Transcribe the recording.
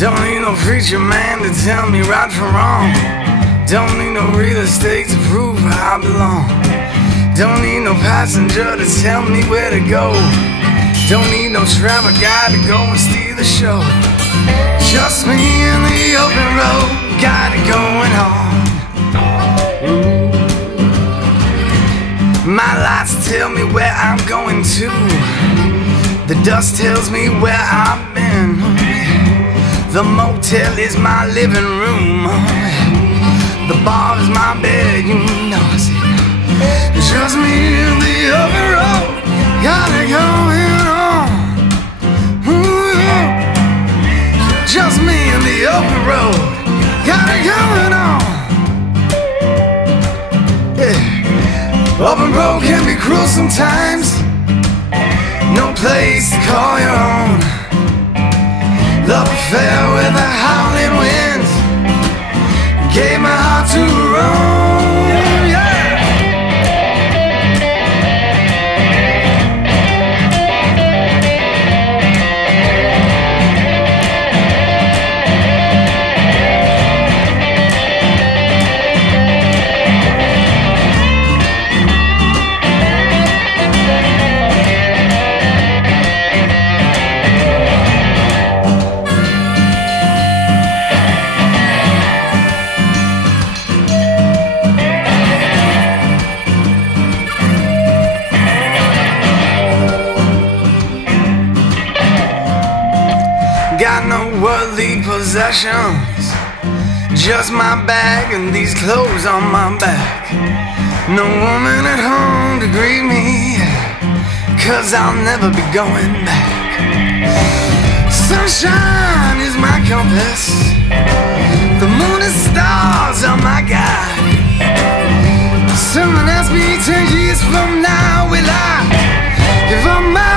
Don't need no preacher man to tell me right from wrong. Don't need no real estate to prove where I belong. Don't need no passenger to tell me where to go. Don't need no travel guide to go and steal the show. Just me in the open road, got it going on. My lights tell me where I'm going to. The dust tells me where I've been. The motel is my living room. The bar is my bed, you know I said. Just me in the open road, got it going on. Ooh, just me in the open road, got it going on. Yeah. Open road can be cruel sometimes. No place to call your own. Love affair with the howling winds. Gave my heart to roam, yeah. Got no worldly possessions, just my bag and these clothes on my back. No woman at home to greet me, 'cause I'll never be going back. Sunshine is my compass, the moon and stars are my guide. Someone asked me 10 years from now, will I give up my